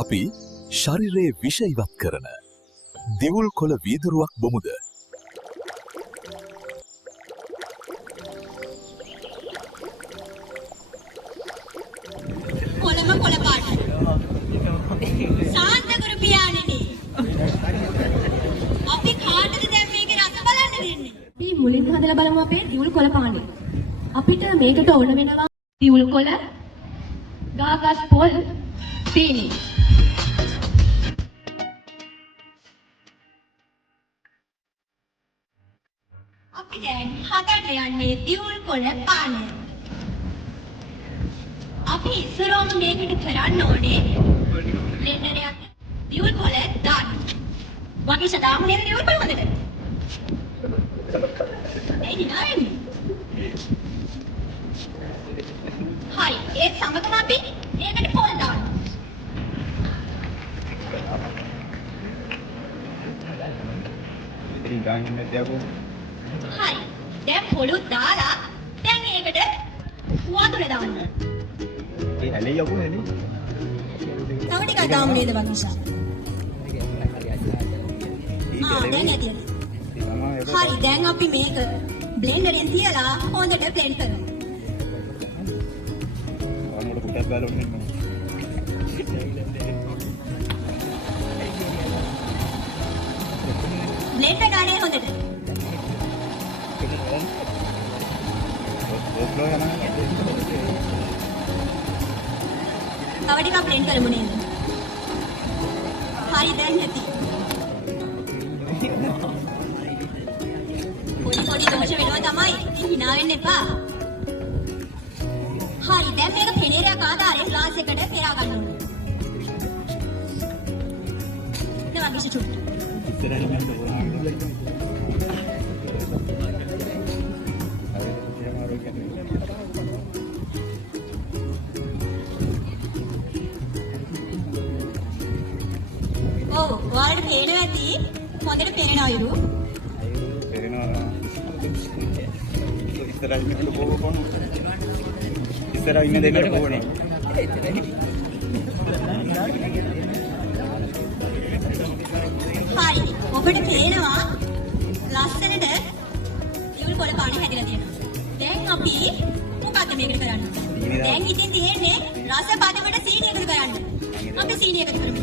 අපි ශරීරයේ විෂ ඉවත් කරන දිවුල් කොළ වීදුරුවක් බොමුද? කොළම කොළ පාට. සාන්තගුරු පියාණෙනි. අපි කාටද දැන් මේකේ රස බලන්න දෙන්නේ? අපි මුලින් හදලා බලමු අපේ දිවුල් කොළ පානේ. අපිට මේකට ඕන වෙනවා දිවුල් කොළ, ගාගස් පොල්, සීනි. අපි දැන් හදන්න යන්නේ දිවුල් කොළ පානය. අපි ඉස්සරහම මේකට කරන්න ඕනේ බ්ලෙන්ඩර් එකක් දිවුල් කොළ දාන්න. වගේ සදාම නේද දිවුල් කොළ හොඳට? එයි නෑ. හරි ඒ සමගම අපි ඒකට පොල් දාන්න. ඉතින් ගාන්නේ නැද්ද යකෝ? හරි. දැන් පොළොත් දාලා දැන් ඒකට වතුර දාන්න. ඒ ඇලේ යකෝ ඇලේ. තව ටිකක් දාමු නේද වගීෂා? දැන් ඇතිද? හරි දැන් අපි මේක බ්ලෙන්ඩරෙන් තියලා හොඳට බ්ලෙන්ඩ් කරමු. අරමුඩ කුටක් ගාලා ඔන්න ඉන්නවා. බ්ලෙන්ඩ් කරන්නේ හොඳට. ඔෆ්ලෝ යනවා. තව ටිකක් බ්ලෙන්ඩ් කරමු නේද? හරි දැන් නැති. පොඩි දෝෂ වෙනවා තමයි. hina වෙන්න එපා. හරි දැන් මේක පෙනේරයක් ආධාරයෙන් ග්ලාස් එකට පෙරා ගන්න ඕනේ. නෑ වගීෂ චුට්ටු. ඉස්සරහින් යන්න ඕන. ඔව් ඔයාලට පේනවා ඇති හොඳට පේන අයුරු. පේනවා. ඉස්සරහින් ඉන්න බෝවපොන. ඉස්සරහින් ඉන්න දෙන්නට බෝවන. හරි ඔබට පේනවා ලස්සනට දිවුල් කොළ පානේ හැදිලා තියෙනවා. දැන් අපි මොකක්ද මේකට කරන්නේ? දැන් ඉතින් තියෙන්නේ රස පදමට සීනි එකතු කරන්න. අපි සීනි එකතු කරමු.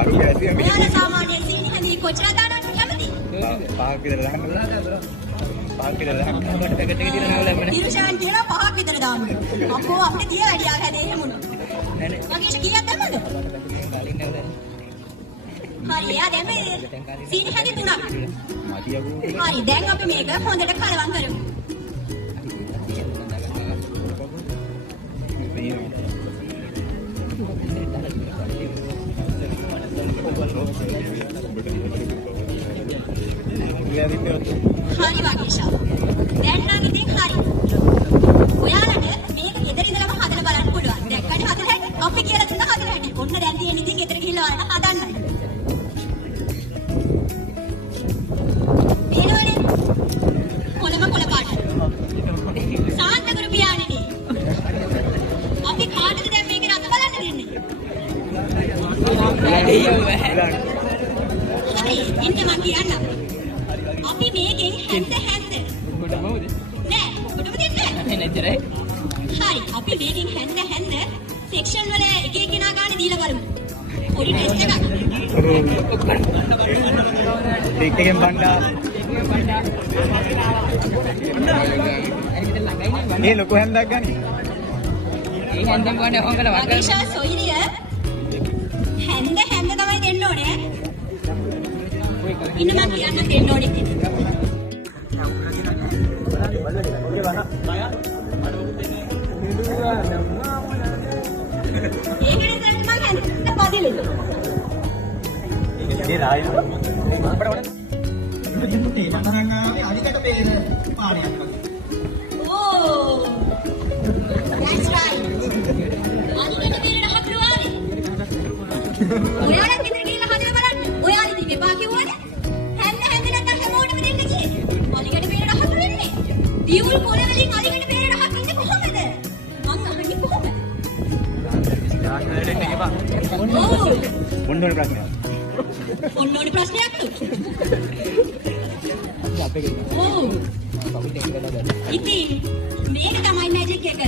අරු ගැසිය මේ ඔයාලා සාමාන්‍ය සීනි හැදි කොච්චර දානවද කැමති? පහක් විතර දාන්න. පහක් විතර දාන්න. අපිට පැකට් එකේ තියෙන නවල එන්න. ඉරුෂාන් කියලා 5ක් විතර දාමු. අපෝ අපිට තිය වැඩියක් හැදේ එහෙමුණා. නෑ නෑ. වගේෂ කීයක් දැම්මද? කලින් නවල. හරි එයා දැම්මේ සීනි හැදි 3ක්. මඩි යකෝ. හරි දැන් අපි මේක හොඳට කලවම් කරමු. හරි වගීෂා. දැන් නම් ඉතින් හරි. ඔයාලට මේක ගෙදර ඉඳලම හදලා බලන්න පුළුවන්. දැක්කනේ හදලා හැටි. අපි කියලා දුන්න හදලා හැටි. ඔන්න දැන් තියෙන ඉතින් ගෙදර ගිහිල්ලා ඔයාලා හදන්නයි. පේනවනේ? කොළම කොළ පාට. සාන්තගුරු පියාණෙනි. අපි කාටද දැන් මේකේ රස බලන්න දෙන්නේ? හරි ඉන්න මං කියන්නම්. අපි මේකෙන් හැන්ද නෑ ඔබටම දෙන්නේ නෑ හරි අපි මේකෙන් හැන්ද සෙක්ෂන් වල එක එකනා ගන්න දීලා බලමු පොඩි ටෙස්ට් එකක් එකෙන් බණ්ඩා මේ ලොකු හැන්දක් ගනි ඒ හැන්දෙන් ගන්න ඕන කරලා වග වගීෂා සොයිරිය හැන්ද තමයි දෙන්න ඕනේ ඉන්න මං කියන්න දෙන්න ඕනේ ඒකනේ දැන් මං හැන්ද පදිලෙද ඒ රායන අපිට වඩා ඉතින් මතරන් ආවේ අනිකට පේන පාරයක් වගේ. Oh, that's right. අනිකට පේන හකුළු ආවේ. ඔයාලා ගෙදර ගිහලා හදලා බලන්න. ඔයාලා ඉතින් එපා කිව්වනේ. හැන්ද නැත්නම් හැමෝටම දෙන්න කියේ. අනිකට පේන හකුළු ඉන්නේ. දියුල් කොළ වලින් අලිකට බේරෙන රහක් ඉන්නේ කොහොමද? මං අහන්නේ කොහොමද? ඔව්. මොන්නේ ප්‍රශ්නයක්. ඔන්නෝනි ප්‍රශ්නයක් තු. ඔව්. ඉතින් මේක තමයි මැජික් එක.